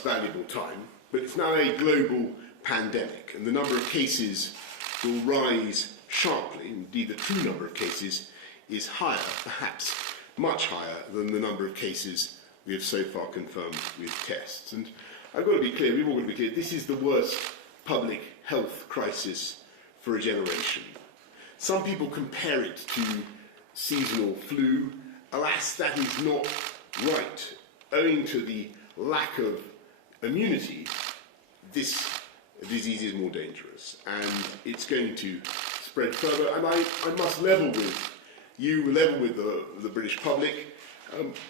us valuable time, but it's now a global pandemic, and the number of cases will rise sharply. Indeed, the true number of cases is higher, perhaps much higher, than the number of cases we have so far confirmed with tests. And I've got to be clear, we've all got to be clear, this is the worst public health crisis for a generation. Some people compare it to seasonal flu. Alas, that is not right. Owing to the lack of immunity, this disease is more dangerous, and it's going to spread further. And I must level with you, level with the British public.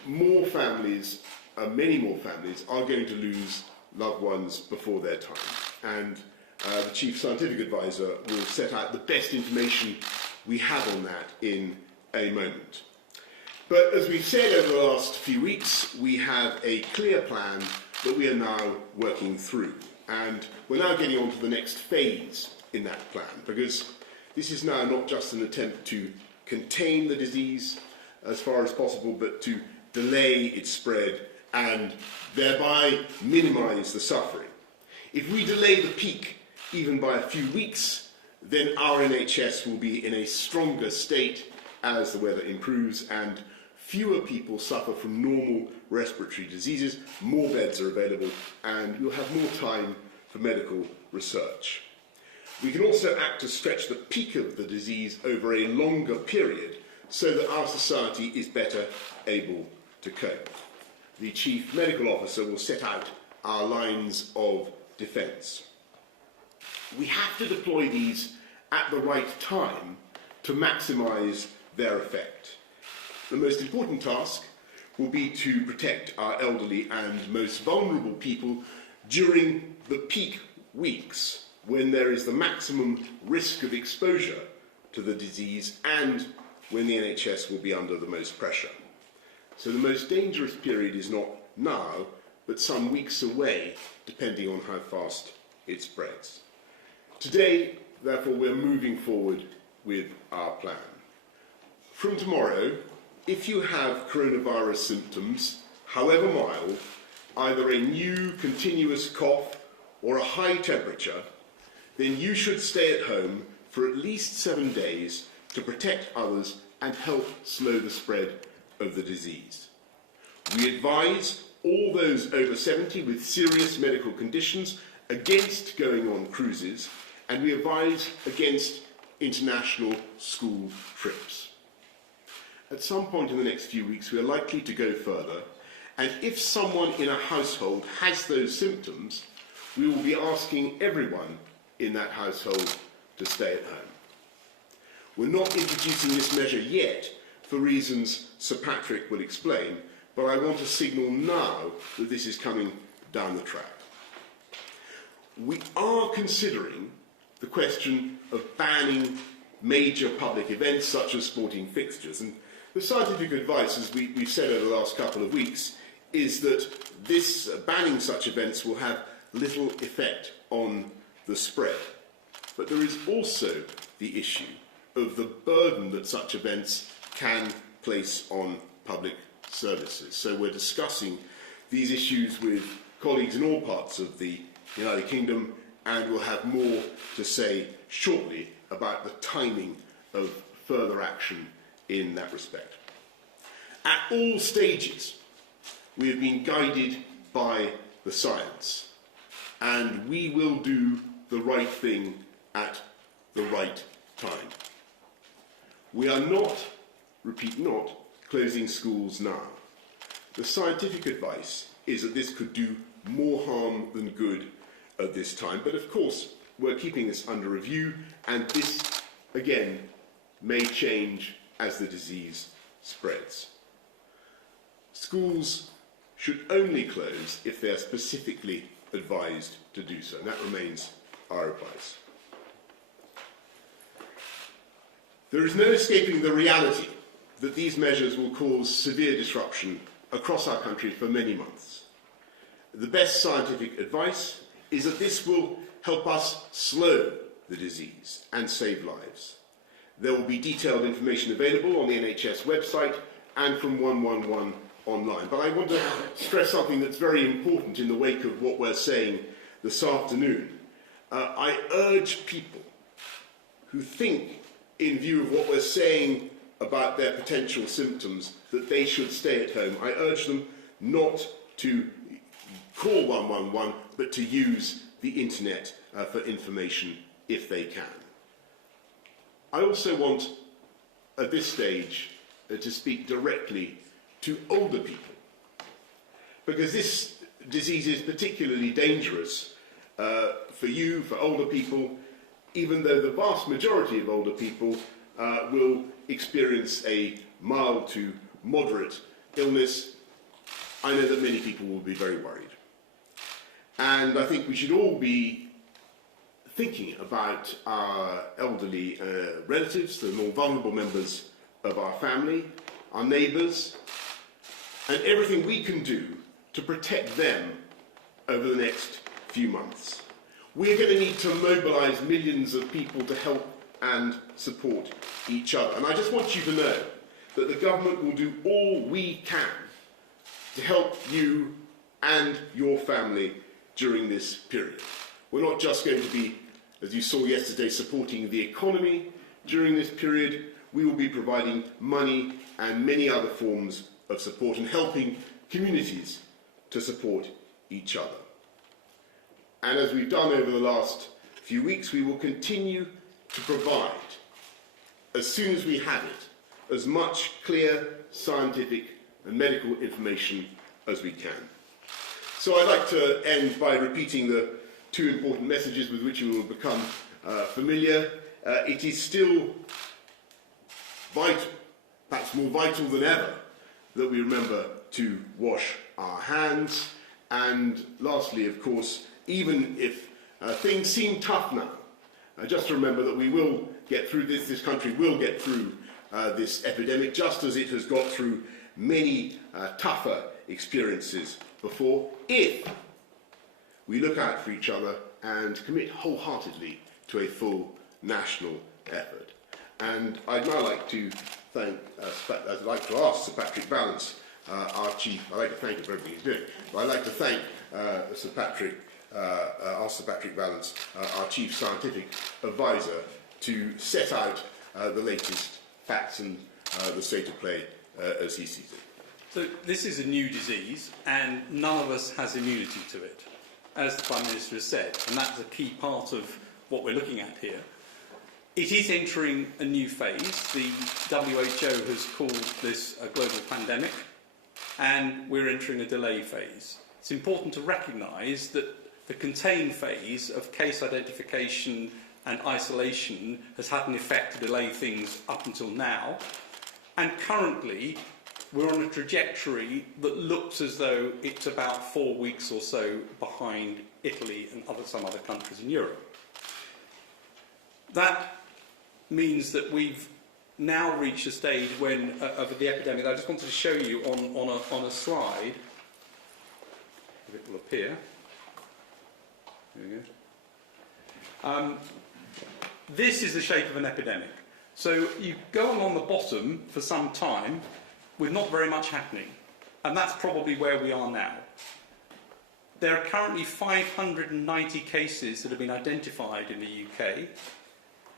More families, many more families, are going to lose loved ones before their time. And the Chief Scientific Advisor will set out the best information we have on that in a moment. But as we've said over the last few weeks, we have a clear plan that we are now working through. And we're now getting on to the next phase in that plan, because this is now not just an attempt to contain the disease as far as possible, but to delay its spread and thereby minimise the suffering. If we delay the peak even by a few weeks, then our NHS will be in a stronger state as the weather improves and fewer people suffer from normal respiratory diseases, more beds are available, and we'll have more time for medical research. We can also act to stretch the peak of the disease over a longer period so that our society is better able to cope. The Chief Medical Officer will set out our lines of defence. We have to deploy these at the right time to maximise their effect. The most important task will be to protect our elderly and most vulnerable people during the peak weeks when there is the maximum risk of exposure to the disease and when the NHS will be under the most pressure. So the most dangerous period is not now, but some weeks away, depending on how fast it spreads. Today, therefore, we're moving forward with our plan. From tomorrow, if you have coronavirus symptoms, however mild, either a new continuous cough or a high temperature, then you should stay at home for at least 7 days to protect others and help slow the spread of the disease. We advise all those over 70 with serious medical conditions against going on cruises, and we advise against international school trips. At some point in the next few weeks, we are likely to go further, and if someone in a household has those symptoms, we will be asking everyone in that household to stay at home. We're not introducing this measure yet for reasons Sir Patrick will explain, but I want to signal now that this is coming down the track. We are considering the question of banning major public events such as sporting fixtures, and the scientific advice, as we've said over the last couple of weeks, is that this banning such events will have little effect on the spread. But there is also the issue of the burden that such events can place on public services. So we're discussing these issues with colleagues in all parts of the United Kingdom, and we'll have more to say shortly about the timing of further action in that respect. At all stages, we have been guided by the science, and we will do the right thing at the right time. We are not, repeat not, closing schools now. The scientific advice is that this could do more harm than good at this time, but of course we're keeping this under review, and this, again, may change as the disease spreads. Schools should only close if they are specifically advised to do so, and that remains our advice. There is no escaping the reality that these measures will cause severe disruption across our country for many months. The best scientific advice is that this will help us slow the disease and save lives. There will be detailed information available on the NHS website and from 111 online. But I want to stress something that's very important in the wake of what we're saying this afternoon. I urge people who think, in view of what we're saying about their potential symptoms, that they should stay at home. I urge them not to call 111, but to use the internet for information if they can. I also want, at this stage, to speak directly to older people, because this disease is particularly dangerous for you, for older people, even though the vast majority of older people will experience a mild to moderate illness. I know that many people will be very worried. And I think we should all be thinking about our elderly relatives, the more vulnerable members of our family, our neighbours, and everything we can do to protect them over the next few months. We're going to need to mobilise millions of people to help and support each other. And I just want you to know that the government will do all we can to help you and your family during this period. We're not just going to be, as you saw yesterday, supporting the economy during this period. We will be providing money and many other forms of support and helping communities to support each other. And as we've done over the last few weeks, we will continue to provide, as soon as we have it, as much clear scientific and medical information as we can. So I'd like to end by repeating the two important messages with which you will become familiar. It is still vital, perhaps more vital than ever, that we remember to wash our hands. And lastly, of course, even if things seem tough now, just remember that we will get through this. This country will get through this epidemic, just as it has got through many tougher experiences before, if we look out for each other and commit wholeheartedly to a full national effort. And I'd now like to thank, I'd like to ask Sir Patrick Vallance, our chief. I'd like to thank him for everything he's doing. But I'd like to thank Sir Patrick Vallance, our chief scientific advisor, to set out the latest facts and the state of play as he sees it. So this is a new disease, and none of us has immunity to it, as the Prime Minister has said, and that's a key part of what we're looking at here. It is entering a new phase. The WHO has called this a global pandemic, and we're entering a delay phase. It's important to recognise that the contain phase of case identification and isolation has had an effect to delay things up until now, and currently we're on a trajectory that looks as though it's about 4 weeks or so behind Italy and some other countries in Europe. That means that we've now reached a stage when, of the epidemic, I just wanted to show you on a slide. If it will appear. There we go. This is the shape of an epidemic. So you go on the bottom for some time with not very much happening, and that's probably where we are now. There are currently 590 cases that have been identified in the UK,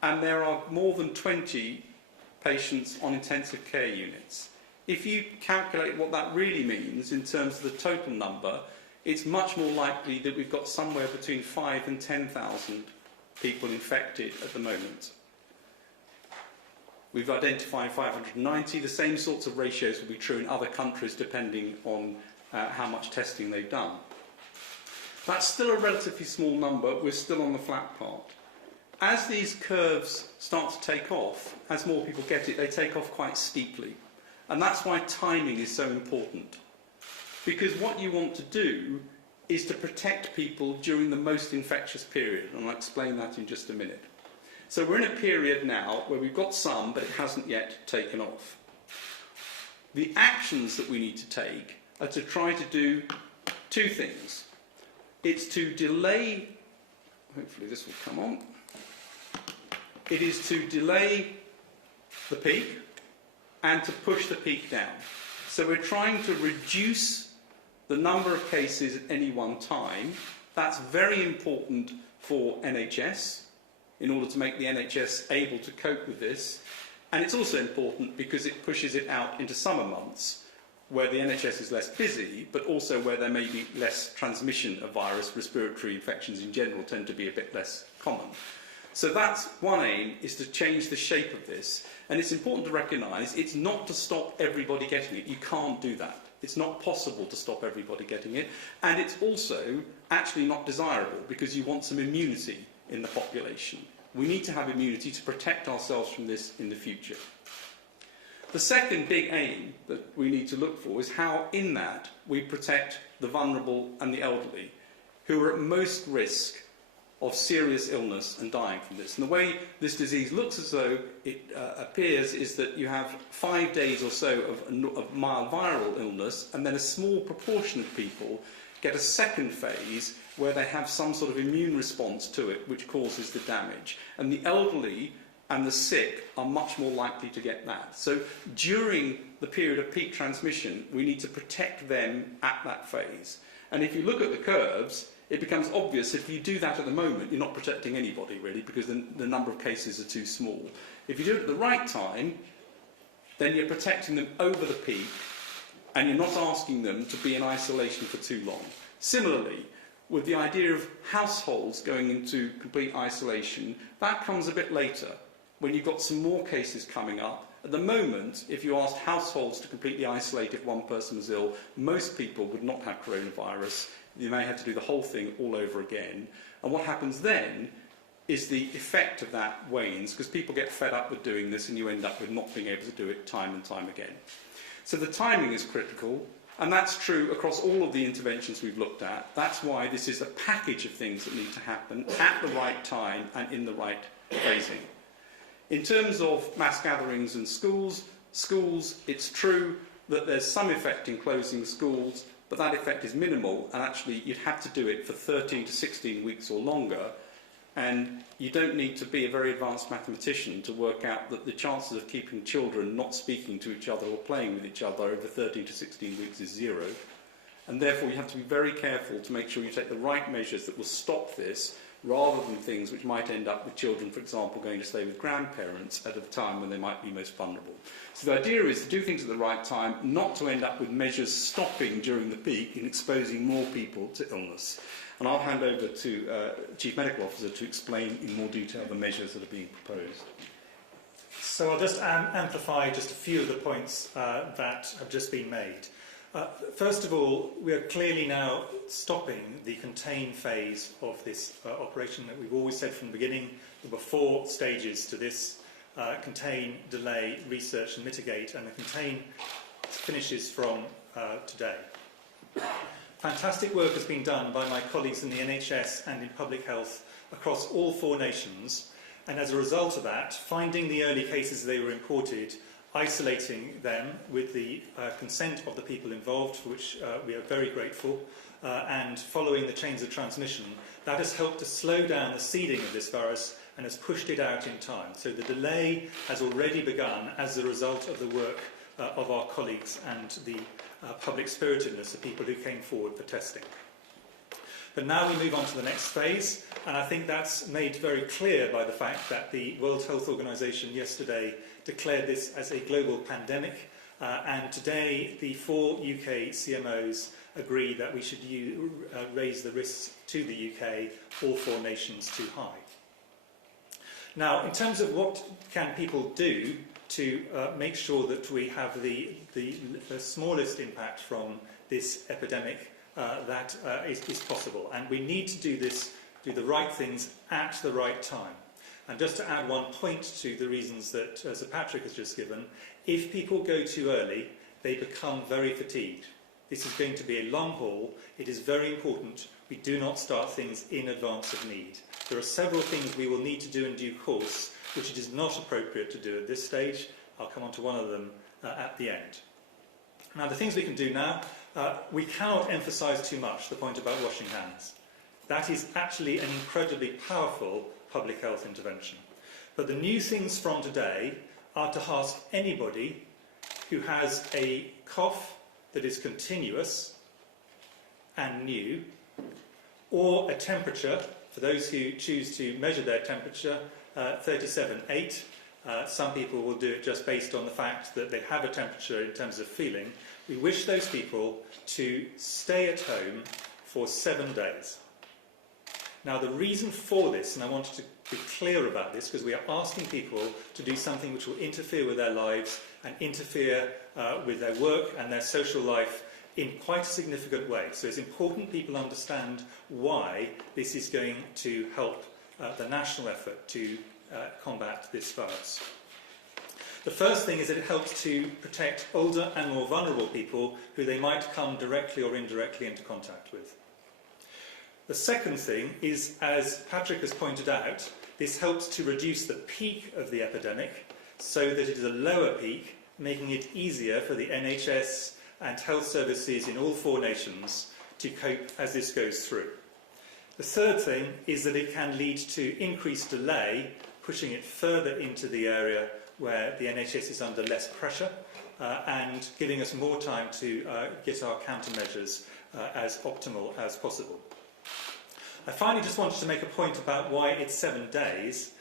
and there are more than 20 patients on intensive care units. If you calculate what that really means in terms of the total number, it's much more likely that we've got somewhere between 5,000 and 10,000 people infected at the moment. We've identified 590. The same sorts of ratios will be true in other countries depending on how much testing they've done. That's still a relatively small number. We're still on the flat part. As these curves start to take off, as more people get it, they take off quite steeply. And that's why timing is so important. Because what you want to do is to protect people during the most infectious period. And I'll explain that in just a minute. So we're in a period now where we've got some, but it hasn't yet taken off. The actions that we need to take are to try to do two things. It's to delay, hopefully this will come on, it is to delay the peak and to push the peak down. So we're trying to reduce the number of cases at any one time. That's very important for NHS in order to make the NHS able to cope with this. And it's also important because it pushes it out into summer months where the NHS is less busy, but also where there may be less transmission of virus. Respiratory infections in general tend to be a bit less common. So that's one aim, is to change the shape of this. And it's important to recognise it's not to stop everybody getting it. You can't do that. It's not possible to stop everybody getting it. And it's also actually not desirable because you want some immunity in the population. We need to have immunity to protect ourselves from this in the future. The second big aim that we need to look for is how in that we protect the vulnerable and the elderly, who are at most risk of serious illness and dying from this. And the way this disease looks as though it appears is that you have 5 days or so of mild viral illness, and then a small proportion of people get a second phase where they have some sort of immune response to it which causes the damage. And the elderly and the sick are much more likely to get that. So during the period of peak transmission, we need to protect them at that phase. And if you look at the curves, it becomes obvious if you do that at the moment, you're not protecting anybody really, because the number of cases are too small. If you do it at the right time, then you're protecting them over the peak, and you're not asking them to be in isolation for too long. Similarly, with the idea of households going into complete isolation, that comes a bit later, when you've got some more cases coming up. At the moment, if you asked households to completely isolate if one person was ill, most people would not have coronavirus. You may have to do the whole thing all over again. And what happens then is the effect of that wanes, because people get fed up with doing this and you end up with not being able to do it time and time again. So the timing is critical, and that's true across all of the interventions we've looked at. That's why this is a package of things that need to happen at the right time and in the right phrasing. In terms of mass gatherings and schools, it's true that there's some effect in closing schools, but that effect is minimal, and actually you'd have to do it for 13 to 16 weeks or longer, and you don't need to be a very advanced mathematician to work out that the chances of keeping children not speaking to each other or playing with each other over 13 to 16 weeks is 0, and therefore you have to be very careful to make sure you take the right measures that will stop this, rather than things which might end up with children, for example, going to stay with grandparents at a time when they might be most vulnerable. So the idea is to do things at the right time, not to end up with measures stopping during the peak and exposing more people to illness. And I'll hand over to Chief Medical Officer to explain in more detail the measures that are being proposed. So I'll just amplify just a few of the points that have just been made. First of all, we are clearly now stopping the contain phase of this operation that we've always said from the beginning. There were 4 stages to this: contain, delay, research and mitigate, and the contain finishes from today. Fantastic work has been done by my colleagues in the NHS and in public health across all 4 nations, and as a result of that, finding the early cases as they were reported, isolating them with the consent of the people involved, for which we are very grateful, and following the chains of transmission, that has helped to slow down the seeding of this virus and has pushed it out in time. So the delay has already begun as a result of the work of our colleagues and the public spiritedness of people who came forward for testing. But now we move on to the next phase, and I think that's made very clear by the fact that the World Health Organization yesterday declared this as a global pandemic, and today the 4 UK CMOs agree that we should raise the risks to the UK, all 4 nations, too high. Now, in terms of what can people do to make sure that we have the smallest impact from this epidemic that is possible, and we need to do the right things at the right time. And just to add one point to the reasons that Sir Patrick has just given, if people go too early, they become very fatigued. This is going to be a long haul. It is very important we do not start things in advance of need. There are several things we will need to do in due course, which it is not appropriate to do at this stage. I'll come on to one of them at the end. Now, the things we can do now, we cannot emphasise too much the point about washing hands. That is actually an incredibly powerful public health intervention. But the new things from today are to ask anybody who has a cough that is continuous and new, or a temperature, for those who choose to measure their temperature, 37.8. Some people will do it just based on the fact that they have a temperature in terms of feeling. We wish those people to stay at home for 7 days. Now, the reason for this, and I wanted to be clear about this, because we are asking people to do something which will interfere with their lives and interfere with their work and their social life in quite a significant way. So it's important people understand why this is going to help the national effort to combat this virus. The first thing is that it helps to protect older and more vulnerable people who they might come directly or indirectly into contact with. The second thing is, as Patrick has pointed out, this helps to reduce the peak of the epidemic so that it is a lower peak, making it easier for the NHS and health services in all 4 nations to cope as this goes through. The third thing is that it can lead to increased delay, pushing it further into the area where the NHS is under less pressure and giving us more time to get our countermeasures as optimal as possible. I finally just wanted to make a point about why it's 7 days.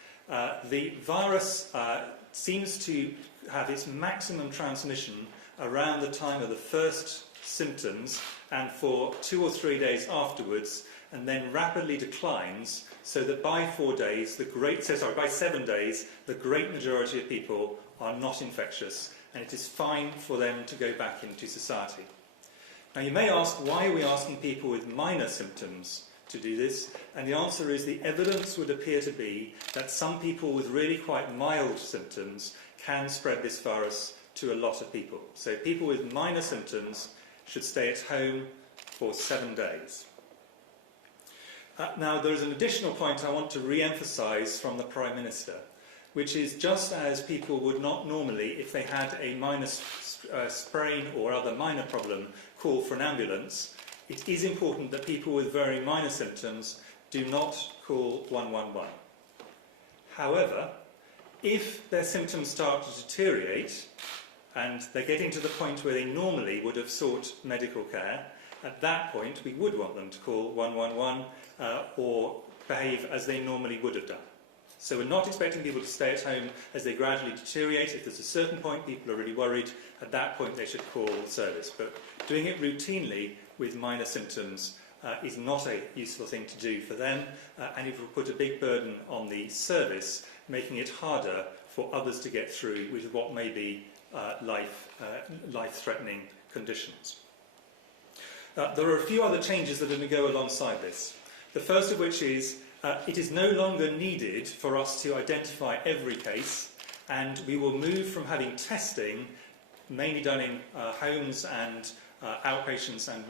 The virus seems to have its maximum transmission around the time of the first symptoms and for 2 or 3 days afterwards, and then rapidly declines, so that by 7 days, the great majority of people are not infectious, and it is fine for them to go back into society. Now, you may ask, why are we asking people with minor symptoms to do this? And the answer is the evidence would appear to be that some people with really quite mild symptoms can spread this virus to a lot of people. So people with minor symptoms should stay at home for 7 days. Now, there is an additional point I want to re-emphasise from the Prime Minister, which is just as people would not normally, if they had a minor sprain or other minor problem, call for an ambulance, it is important that people with very minor symptoms do not call 111. However, if their symptoms start to deteriorate and they're getting to the point where they normally would have sought medical care, at that point we would want them to call 111 or behave as they normally would have done. So we're not expecting people to stay at home as they gradually deteriorate. If there's a certain point people are really worried, at that point they should call the service. But doing it routinely with minor symptoms is not a useful thing to do for them, and it will put a big burden on the service, making it harder for others to get through with what may be life-threatening conditions. There are a few other changes that are going to go alongside this. The first of which is it is no longer needed for us to identify every case, and we will move from having testing, mainly done in homes and outpatients and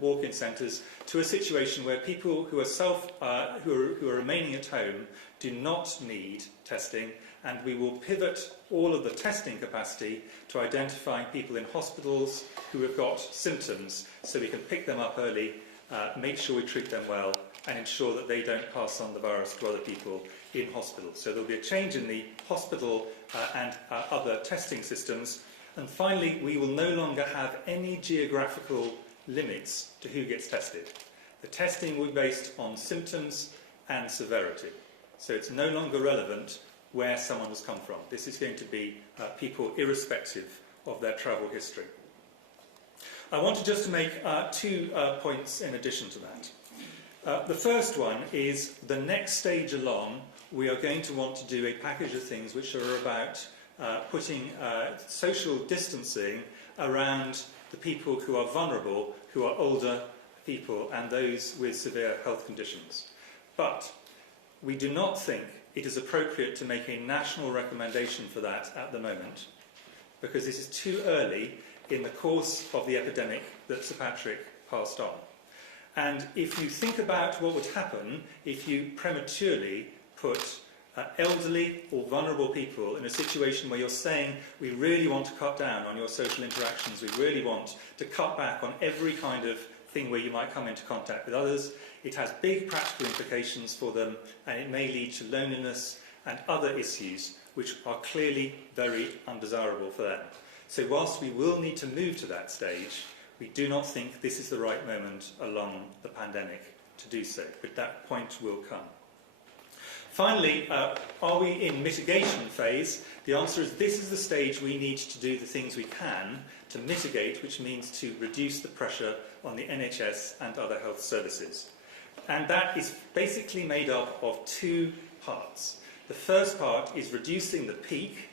walk-in centres, to a situation where people who are who are remaining at home do not need testing, and we will pivot all of the testing capacity to identifying people in hospitals who have got symptoms, so we can pick them up early, make sure we treat them well, and ensure that they don't pass on the virus to other people in hospital. So there will be a change in the hospital and other testing systems. And finally, we will no longer have any geographical limits to who gets tested. The testing will be based on symptoms and severity. So it's no longer relevant where someone has come from. This is going to be people irrespective of their travel history. I wanted just to make 2 points in addition to that. The first one is the next stage along, we are going to want to do a package of things which are about putting social distancing around the people who are vulnerable, who are older people and those with severe health conditions. But we do not think it is appropriate to make a national recommendation for that at the moment, because this is too early in the course of the epidemic that Sir Patrick passed on. And if you think about what would happen if you prematurely put elderly or vulnerable people in a situation where you're saying, we really want to cut down on your social interactions, we really want to cut back on every kind of thing where you might come into contact with others, it has big practical implications for them, and it may lead to loneliness and other issues which are clearly very undesirable for them. So whilst we will need to move to that stage, we do not think this is the right moment along the pandemic to do so, but that point will come. Finally, are we in mitigation phase? The answer is this is the stage we need to do the things we can to mitigate, which means to reduce the pressure on the NHS and other health services. And that is basically made up of two parts. The first part is reducing the peak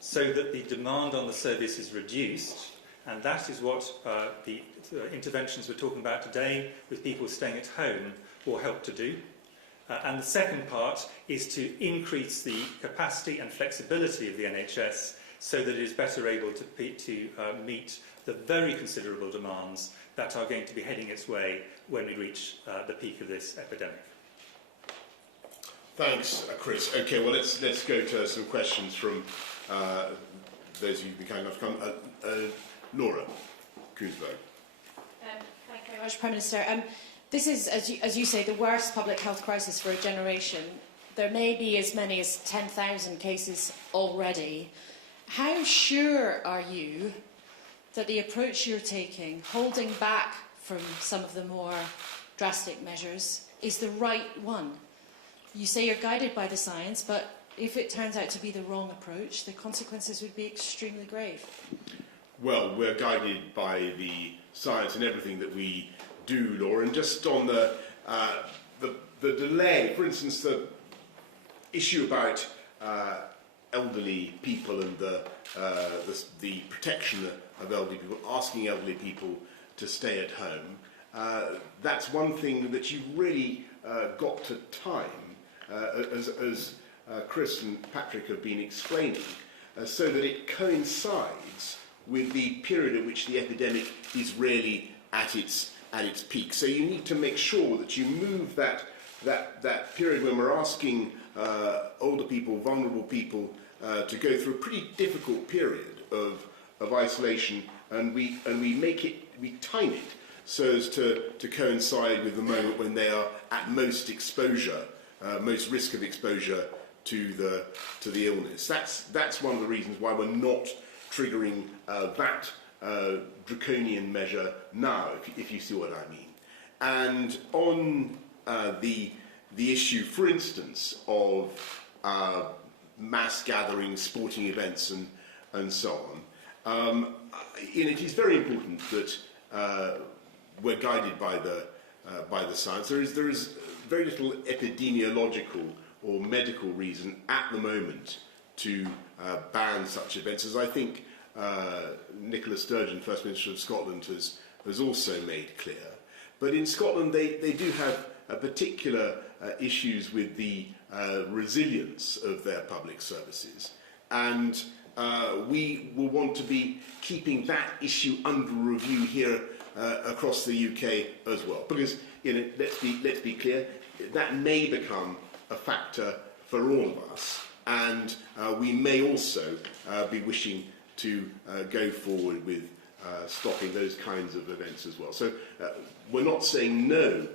so that the demand on the service is reduced, and that is what the interventions we're talking about today with people staying at home will help to do. And the second part is to increase the capacity and flexibility of the NHS so that it is better able to meet the very considerable demands that are going to be heading its way when we reach the peak of this epidemic. Thanks, Chris. Okay, well, let's go to some questions from those of you who've been kind enough to come. Laura Koonsberg. Thank you very much, Prime Minister. This is, as you say, the worst public health crisis for a generation. There may be as many as 10,000 cases already. How sure are you that the approach you're taking, holding back from some of the more drastic measures, is the right one? You say you're guided by the science, but if it turns out to be the wrong approach, the consequences would be extremely grave. Well, we're guided by the science in everything that we do, Laura. And just on the delay, for instance, the issue about elderly people and the protection of elderly people, asking elderly people to stay at home, that's one thing that you've really got to time, as Chris and Patrick have been explaining, so that it coincides with the period at which the epidemic is really at its peak. So you need to make sure that you move that period when we're asking older people, vulnerable people, to go through a pretty difficult period of isolation, and we time it so as to coincide with the moment when they are at most exposure, most risk of exposure to the illness. That's one of the reasons why we're not triggering that draconian measure now, if you see what I mean. And on the issue, for instance, of mass gatherings, sporting events, and so on, it is very important that we're guided by the science. There is very little epidemiological or medical reason at the moment to ban such events, as I think Nicola Sturgeon, First Minister of Scotland, has also made clear. But in Scotland, they do have particular issues with the resilience of their public services, and we will want to be keeping that issue under review here across the UK as well. Because let's be clear, that may become a factor for all of us, and we may also be wishing to go forward with stopping those kinds of events as well. So we're not saying no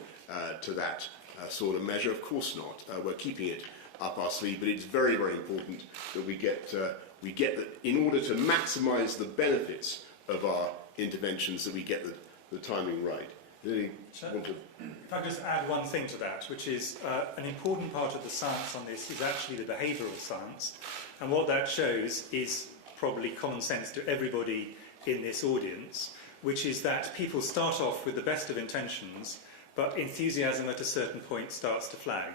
to that sort of measure, of course not. We're keeping it up our sleeve, but it's very, very important that we get that in order to maximise the benefits of our interventions, that we get the timing right. If I could just add one thing to that, which is an important part of the science on this is actually the behavioural science, and what that shows is probably common sense to everybody in this audience, which is that people start off with the best of intentions, but enthusiasm at a certain point starts to flag.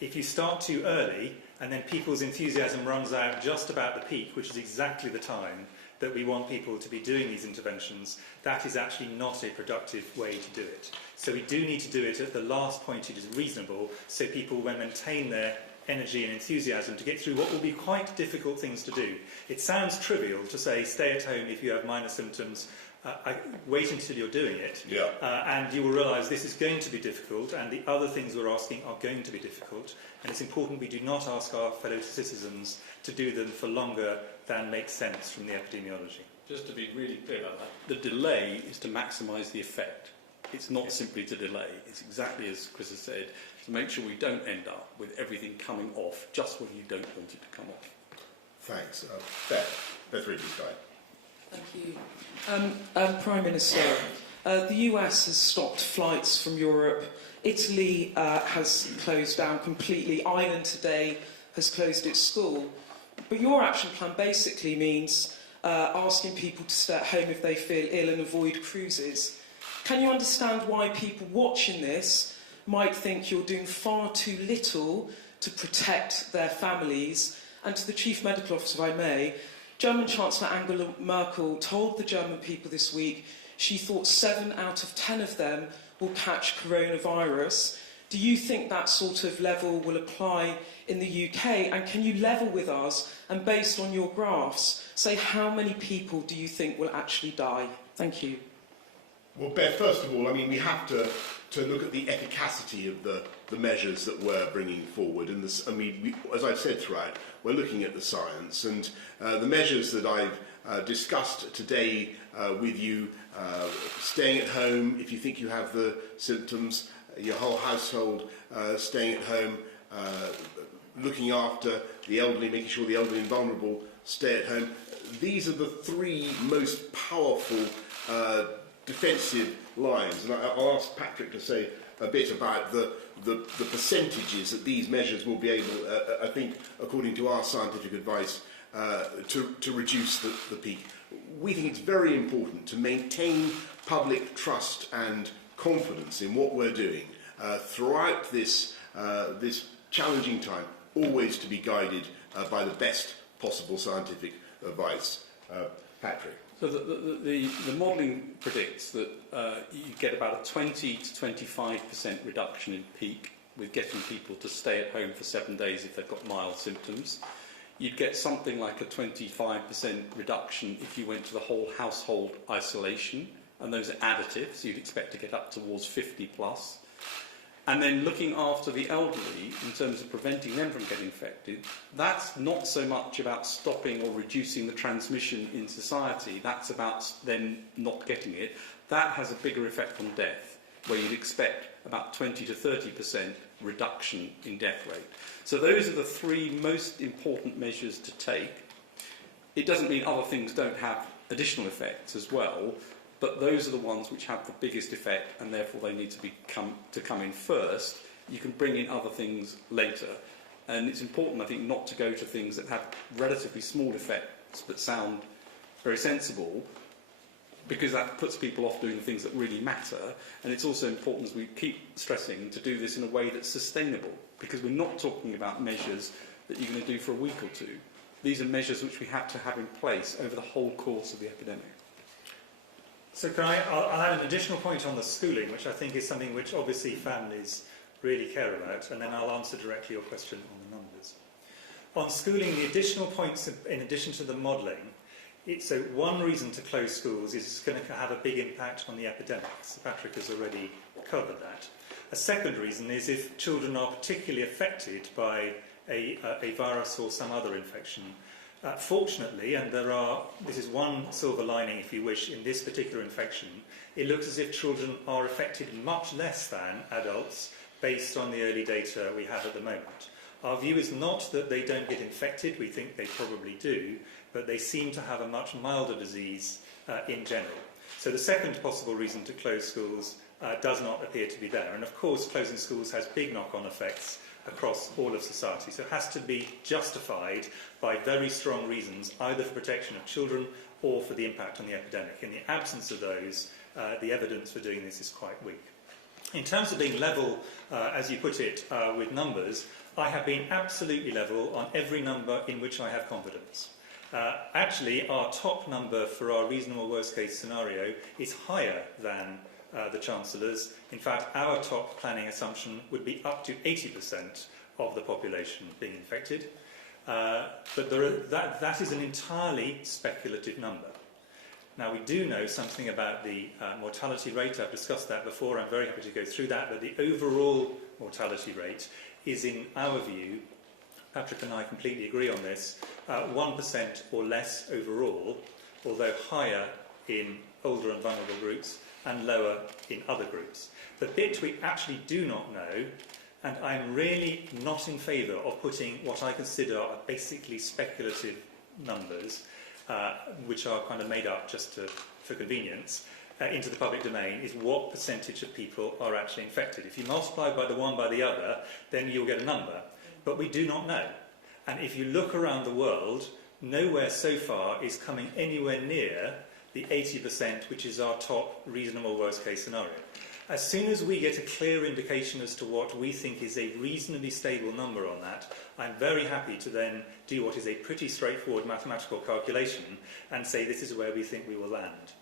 If you start too early, and then people's enthusiasm runs out just about the peak, which is exactly the time that we want people to be doing these interventions, that is actually not a productive way to do it. So we do need to do it at the last point it is reasonable, so people will maintain their energy and enthusiasm to get through what will be quite difficult things to do. It sounds trivial to say stay at home if you have minor symptoms, wait until you're doing it, and you will realise this is going to be difficult, and the other things we're asking are going to be difficult, and it's important we do not ask our fellow citizens to do them for longer than makes sense from the epidemiology. Just to be really clear about that, the delay is to maximise the effect. It's not simply to delay. It's exactly as Chris has said, to make sure we don't end up with everything coming off just when you don't want it to come off. Thanks. Beth Ridley-Stein. Thank you. Prime Minister, the US has stopped flights from Europe. Italy has closed down completely. Ireland today has closed its school. But your action plan basically means asking people to stay at home if they feel ill and avoid cruises. Can you understand why people watching this might think you're doing far too little to protect their families? And to the Chief Medical Officer, if I may, German Chancellor Angela Merkel told the German people this week she thought 7 out of 10 of them will catch coronavirus. Do you think that sort of level will apply in the UK? And can you level with us and, based on your graphs, say how many people do you think will actually die? Thank you. Well, Beth, first of all, I mean, we have to look at the efficacy of the measures that we're bringing forward. And this, I mean, as I've said throughout, we're looking at the science. And the measures that I've discussed today with you, staying at home if you think you have the symptoms, your whole household staying at home, looking after the elderly, making sure the elderly and vulnerable stay at home. These are the 3 most powerful defensive lines. And I'll ask Patrick to say a bit about the percentages that these measures will be able, I think, according to our scientific advice, to reduce the peak. We think it's very important to maintain public trust and confidence in what we're doing throughout this challenging time, always to be guided by the best possible scientific advice. Patrick. So the modelling predicts that you get about a 20 to 25% reduction in peak with getting people to stay at home for 7 days if they've got mild symptoms. You'd get something like a 25% reduction if you went to the whole household isolation, and those are additive, so you'd expect to get up towards 50 plus. And then looking after the elderly in terms of preventing them from getting infected, that's not so much about stopping or reducing the transmission in society, that's about them not getting it. That has a bigger effect on death, where you'd expect about 20 to 30% reduction in death rate. So those are the 3 most important measures to take. It doesn't mean other things don't have additional effects as well, but those are the ones which have the biggest effect, and therefore they need to come in first. You can bring in other things later, and it's important, I think, not to go to things that have relatively small effects but sound very sensible, because that puts people off doing the things that really matter. And it's also important, as we keep stressing, to do this in a way that's sustainable, because we're not talking about measures that you're going to do for a week or 2. These are measures which we have to have in place over the whole course of the epidemic. So I'll add an additional point on the schooling, which I think is something which obviously families really care about, and then I'll answer directly your question on the numbers. On schooling, the additional points, in addition to the modelling, so one reason to close schools is it's going to have a big impact on the epidemic. So Patrick has already covered that. A second reason is if children are particularly affected by a virus or some other infection. Fortunately, and this is one silver lining, if you wish, in this particular infection, it looks as if children are affected much less than adults based on the early data we have at the moment. Our view is not that they don't get infected, we think they probably do, but they seem to have a much milder disease in general. So the second possible reason to close schools does not appear to be there. And of course, closing schools has big knock-on effects across all of society. So it has to be justified by very strong reasons, either for protection of children or for the impact on the epidemic. In the absence of those, the evidence for doing this is quite weak. In terms of being level, as you put it, with numbers, I have been absolutely level on every number in which I have confidence. Actually, our top number for our reasonable worst-case scenario is higher than the Chancellor's. In fact, our top planning assumption would be up to 80% of the population being infected. But that is an entirely speculative number. Now, we do know something about the mortality rate. I've discussed that before. I'm very happy to go through that. But the overall mortality rate is, in our view, Patrick and I completely agree on this, 1% or less overall, although higher in older and vulnerable groups and lower in other groups. The bit we actually do not know, and I'm really not in favour of putting what I consider are basically speculative numbers, which are kind of made up just for convenience, into the public domain, is what percentage of people are actually infected. If you multiply by the one by the other, then you'll get a number. But we do not know. And if you look around the world, nowhere so far is coming anywhere near the 80%, which is our top reasonable worst case scenario. As soon as we get a clear indication as to what we think is a reasonably stable number on that, I'm very happy to then do what is a pretty straightforward mathematical calculation and say this is where we think we will land.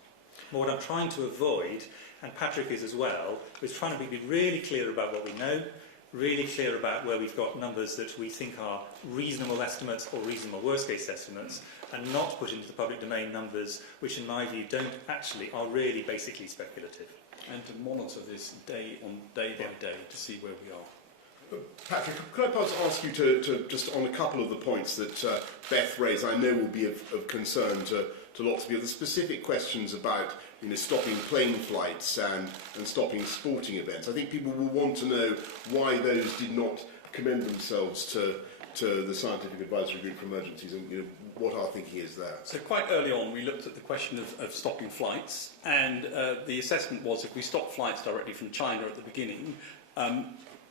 But what I'm trying to avoid, and Patrick is as well, is trying to be really clear about what we know, really clear about where we've got numbers that we think are reasonable estimates or reasonable worst case estimates, and not put into the public domain numbers which in my view are really basically speculative. And to monitor this day by day to see where we are. Patrick, could I perhaps ask you to just on a couple of the points that Beth raised, I know will be of concern to lots of you, the specific questions about stopping plane flights and stopping sporting events. I think people will want to know why those did not commend themselves to the Scientific Advisory Group for Emergencies and what our thinking is there. So quite early on we looked at the question of stopping flights, and the assessment was if we stopped flights directly from China at the beginning,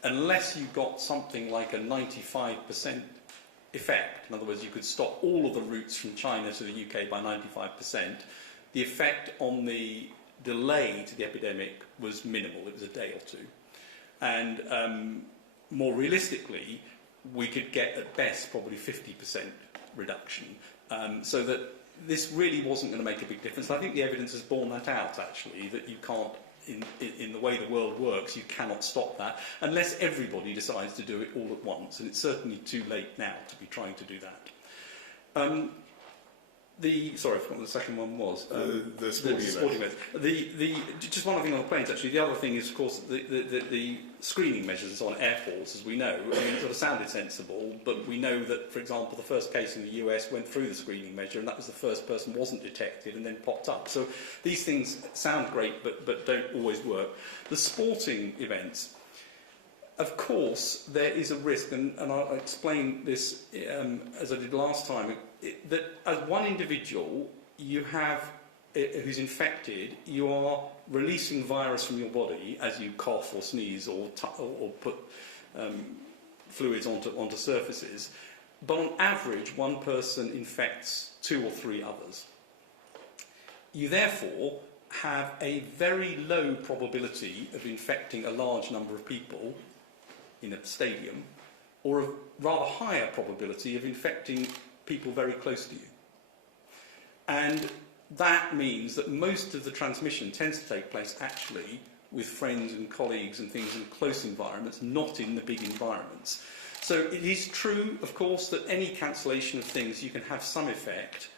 unless you got something like a 95% effect, in other words you could stop all of the routes from China to the UK by 95%, the effect on the delay to the epidemic was minimal, it was a day or two. And more realistically, we could get at best probably 50% reduction, so that this really wasn't going to make a big difference. And I think the evidence has borne that out, actually, that you can't, in the way the world works, you cannot stop that unless everybody decides to do it all at once, and it's certainly too late now to be trying to do that. Sorry, I forgot what the second one was. The sporting event. Just one other thing on the planes, actually. The other thing is, of course, the screening measures on airports, as we know. I mean, it sort of sounded sensible, but we know that, for example, the first case in the US went through the screening measure, and that was the first person wasn't detected and then popped up. So these things sound great, but don't always work. The sporting events, of course, there is a risk, and I'll explain this as I did last time, that as one individual you have who's infected, you are releasing virus from your body as you cough or sneeze or put fluids onto surfaces. But on average, one person infects 2 or 3 others. You therefore have a very low probability of infecting a large number of people in a stadium, or a rather higher probability of infecting people very close to you. And that means that most of the transmission tends to take place actually with friends and colleagues and things in close environments, not in the big environments. So it is true, of course, that any cancellation of things, you can have some effect.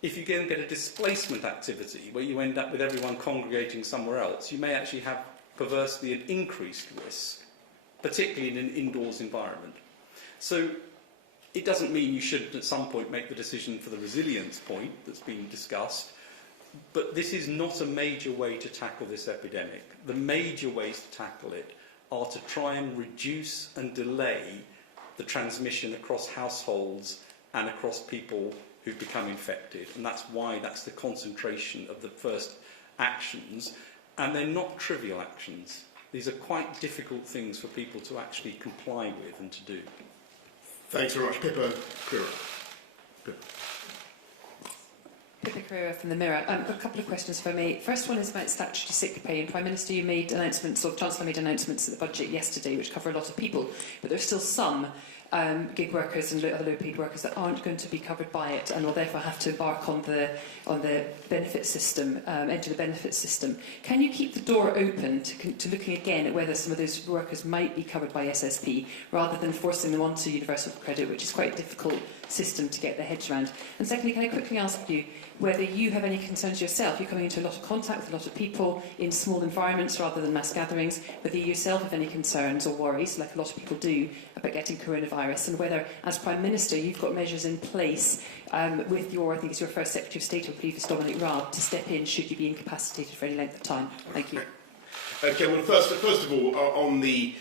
If you get a displacement activity where you end up with everyone congregating somewhere else, you may actually have perversely an increased risk, particularly in an indoors environment. So it doesn't mean you shouldn't at some point make the decision for the resilience point that's been discussed, but this is not a major way to tackle this epidemic. The major ways to tackle it are to try and reduce and delay the transmission across households and across people who've become infected, and that's why that's the concentration of the first actions, and they're not trivial actions. These are quite difficult things for people to actually comply with and to do. Thanks very much. Pippa Crerar. Pippa Crerar from the Mirror. A couple of questions for me. First one is about statutory sick pay. And Prime Minister, you made announcements, or Chancellor made announcements at the budget yesterday, which cover a lot of people, but there's still some gig workers and other low-paid workers that aren't going to be covered by it and will therefore have to embark on the benefit system, enter the benefit system. Can you keep the door open to looking again at whether some of those workers might be covered by SSP rather than forcing them onto universal credit, which is quite a difficult system to get their heads around? And secondly, can I quickly ask you whether you have any concerns yourself? You're coming into a lot of contact with a lot of people in small environments rather than mass gatherings. Whether you yourself have any concerns or worries, like a lot of people do, about getting coronavirus, and whether, as Prime Minister, you've got measures in place with your, I think it's your first Secretary of State or previous Dominic Raab, to step in should you be incapacitated for any length of time. Thank you. Okay, well, first of all, on the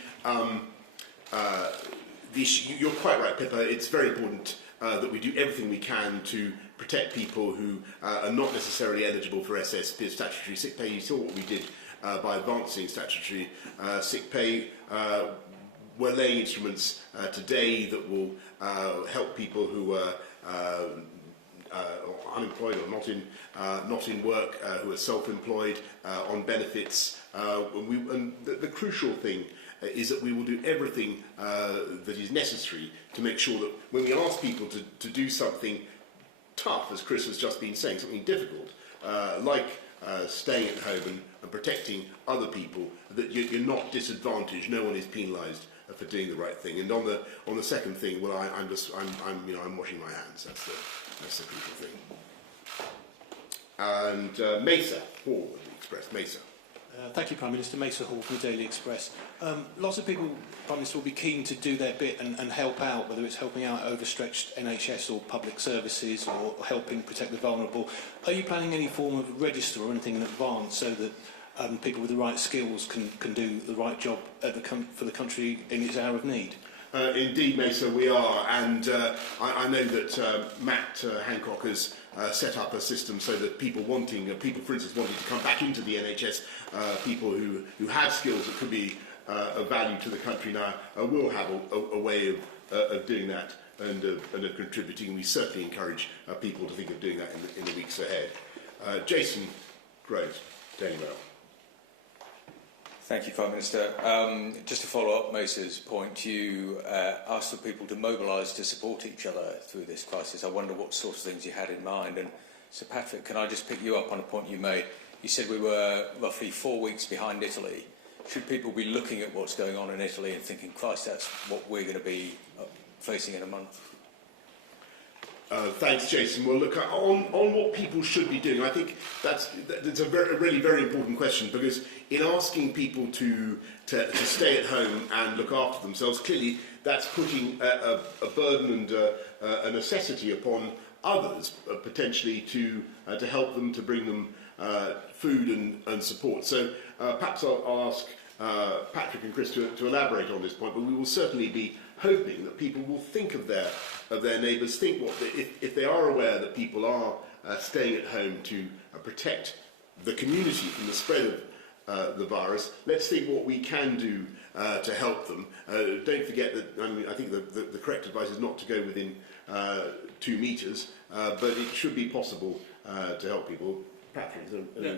issue, you're quite right, Pippa. It's very important that we do everything we can to protect people who are not necessarily eligible for SSP, statutory sick pay. You saw what we did by advancing statutory sick pay. We're laying instruments today that will help people who are unemployed or not in work, who are self-employed, on benefits. And the crucial thing is that we will do everything that is necessary to make sure that when we ask people to do something tough, as Chris has just been saying, something difficult, like staying at home and protecting other people, that you're not disadvantaged. No one is penalised for doing the right thing. And on the second thing, well, I'm washing my hands. That's the crucial thing. And Mesa Hall of the Express. Mesa. Thank you, Prime Minister. Mesa Hall from the Daily Express. Lots of people, Prime Minister, will be keen to do their bit and help out, whether it's helping out overstretched NHS or public services or helping protect the vulnerable. Are you planning any form of register or anything in advance so that people with the right skills can do the right job for the country in its hour of need? Indeed, Mesa, we are, and I know that Matt Hancock has set up a system so that people, for instance, wanting to come back into the NHS, people who have skills that could be of value to the country now, will have a way of doing that and of contributing. We certainly encourage people to think of doing that in the weeks ahead. Jason Groves, Daily Mail. Thank you, Prime Minister. Just to follow up Mesa's point, you asked for people to mobilise to support each other through this crisis. I wonder what sort of things you had in mind. And Sir Patrick, can I just pick you up on a point you made? You said we were roughly 4 weeks behind Italy. Should people be looking at what's going on in Italy and thinking, Christ, that's what we're going to be facing in a month? Thanks, Jason. Well, look, on what people should be doing, I think that's a really very important question, because in asking people to stay at home and look after themselves, clearly that's putting a burden and a necessity upon others, potentially to help them, to bring them food and support. So perhaps I'll ask Patrick and Chris to elaborate on this point, but we will certainly be hoping that people will think of their neighbours, think if they are aware that people are staying at home to protect the community from the spread of the virus. Let's think what we can do to help them. Don't forget that, I think the correct advice is not to go within 2 metres, but it should be possible to help people. Patrick,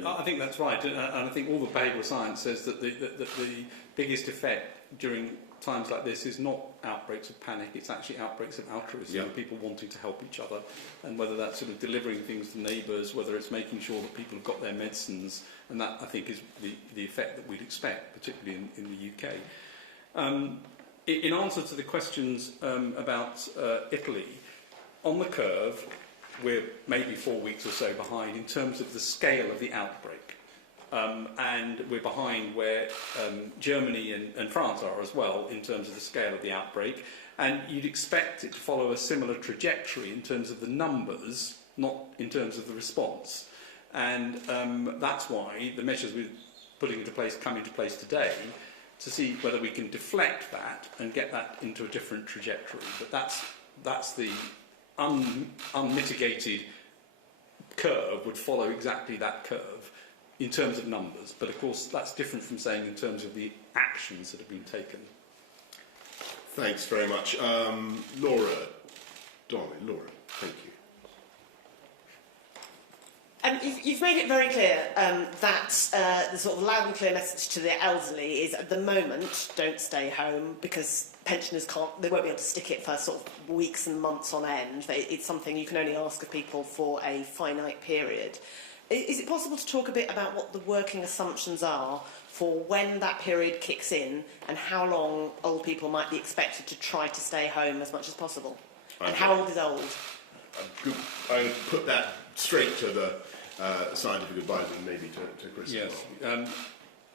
I think that's right, and I think all the behavioural science says that the biggest effect during times like this is not outbreaks of panic, it's actually outbreaks of altruism, of people wanting to help each other, and whether that's sort of delivering things to neighbours, whether it's making sure that people have got their medicines, and that I think is the effect that we'd expect, particularly in the UK. In answer to the questions about Italy, on the curve we're maybe 4 weeks or so behind in terms of the scale of the outbreak. And we're behind where Germany and France are as well in terms of the scale of the outbreak. And you'd expect it to follow a similar trajectory in terms of the numbers, not in terms of the response. And that's why the measures we're putting into place come into place today, to see whether we can deflect that and get that into a different trajectory. But that's the unmitigated curve would follow exactly that curve in terms of numbers, but of course that's different from saying in terms of the actions that have been taken. Thanks very much. Laura, thank you. You've made it very clear that the sort of loud and clear message to the elderly is, at the moment, don't stay home, because pensioners they won't be able to stick it for sort of weeks and months on end. It's something you can only ask of people for a finite period. Is it possible to talk a bit about what the working assumptions are for when that period kicks in, and how long old people might be expected to try to stay home as much as possible? And how old is old? I put that straight to the scientific advisor and maybe to Chris. Yes.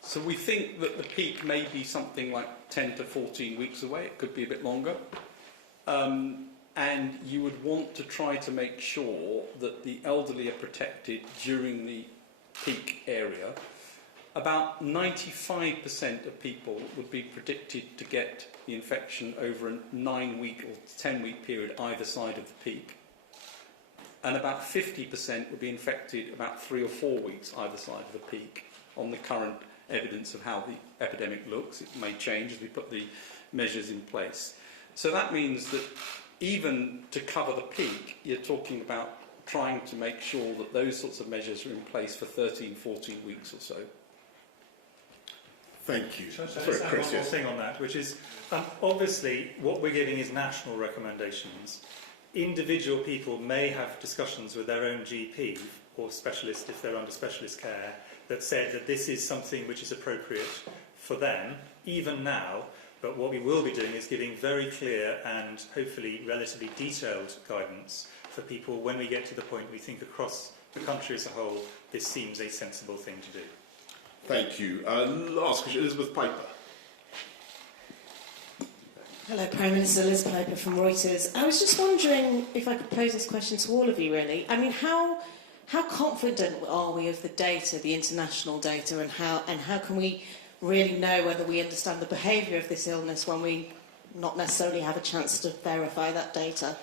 So we think that the peak may be something like 10 to 14 weeks away. It could be a bit longer. And you would want to try to make sure that the elderly are protected during the peak area. About 95% of people would be predicted to get the infection over a 9-week or 10-week period either side of the peak. and about 50% would be infected about 3 or 4 weeks either side of the peak on the current evidence of how the epidemic looks. It may change as we put the measures in place. So that means that even to cover the peak, you're talking about trying to make sure that those sorts of measures are in place for 13, 14 weeks or so. Thank you. Shall I just add one more thing on that, which is obviously what we're giving is national recommendations. Individual people may have discussions with their own GP or specialist if they're under specialist care that said that this is something which is appropriate for them, even now. But what we will be doing is giving very clear and hopefully relatively detailed guidance for people when we get to the point we think across the country as a whole this seems a sensible thing to do. Thank you. Last question, Elizabeth Piper. Hello, Prime Minister. Liz Piper from Reuters. I was just wondering if I could pose this question to all of you, really. I mean, how confident are we of the data, the international data, and how can we really know whether we understand the behaviour of this illness when we not necessarily have a chance to verify that data?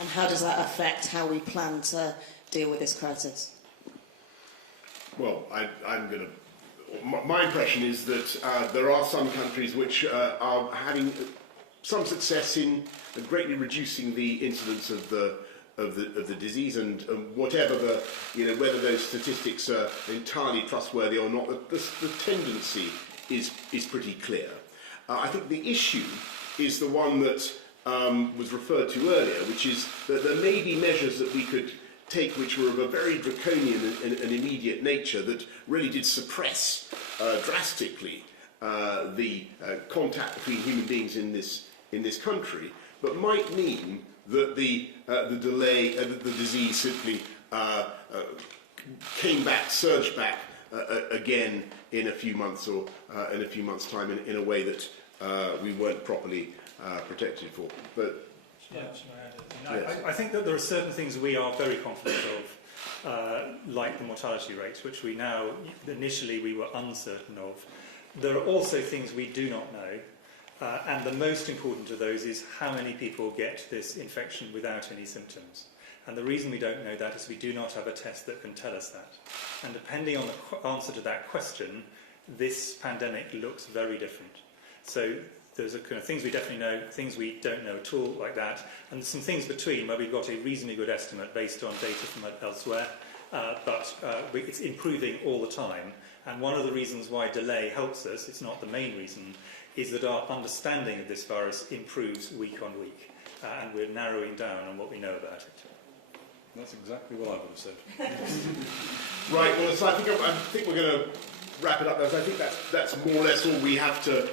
And how does that affect how we plan to deal with this crisis? Well, my impression is that there are some countries which are having some success in greatly reducing the incidence of the disease, and whatever whether those statistics are entirely trustworthy or not, the tendency is pretty clear. I think the issue is the one that was referred to earlier, which is that there may be measures that we could take which were of a very draconian and immediate nature that really did suppress drastically the contact between human beings in this country, but might mean that the delay, the disease simply came back, surged back again in a few months or in a few months' time in a way that we weren't properly protected for. But I think that there are certain things we are very confident of, like the mortality rates, which we now, initially we were uncertain of. There are also things we do not know, and the most important of those is how many people get this infection without any symptoms. And the reason we don't know that is we do not have a test that can tell us that. And depending on the answer to that question, this pandemic looks very different. So those are kind of things we definitely know, things we don't know at all, like that, and some things between where we've got a reasonably good estimate based on data from elsewhere, but it's improving all the time. And one of the reasons why delay helps us, it's not the main reason, is that our understanding of this virus improves week on week, and we're narrowing down on what we know about it. That's exactly what I would have said. Right, well, so I think we're going to wrap it up there. I think that's more or less all we have to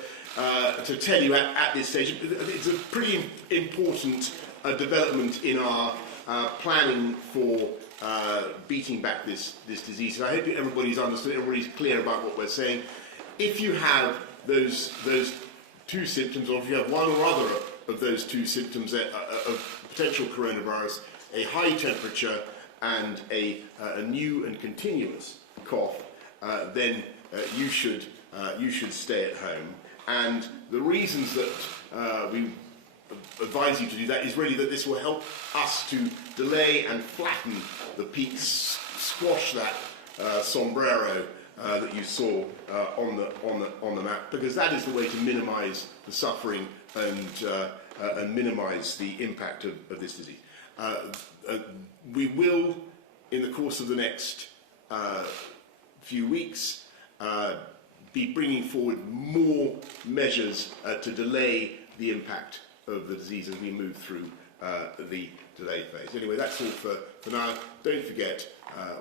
tell you at this stage. It's a pretty important development in our planning for beating back this disease. So I hope everybody's understood, everybody's clear about what we're saying. If you have those two symptoms, or if you have one or other of those two symptoms of potential coronavirus, a high temperature and a new and continuous cough, then you should stay at home. And the reasons that we advise you to do that is really that this will help us to delay and flatten the peaks, squash that sombrero that you saw on the map, because that is the way to minimise the suffering and minimise the impact of this disease. We will, in the course of the next few weeks, be bringing forward more measures to delay the impact of the disease as we move through the delay phase. Anyway, that's all for now. Don't forget,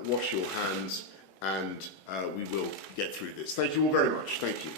wash your hands, and we will get through this. Thank you all very much. Thank you.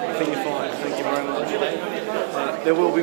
I think you're fine. Thank you very much. There will be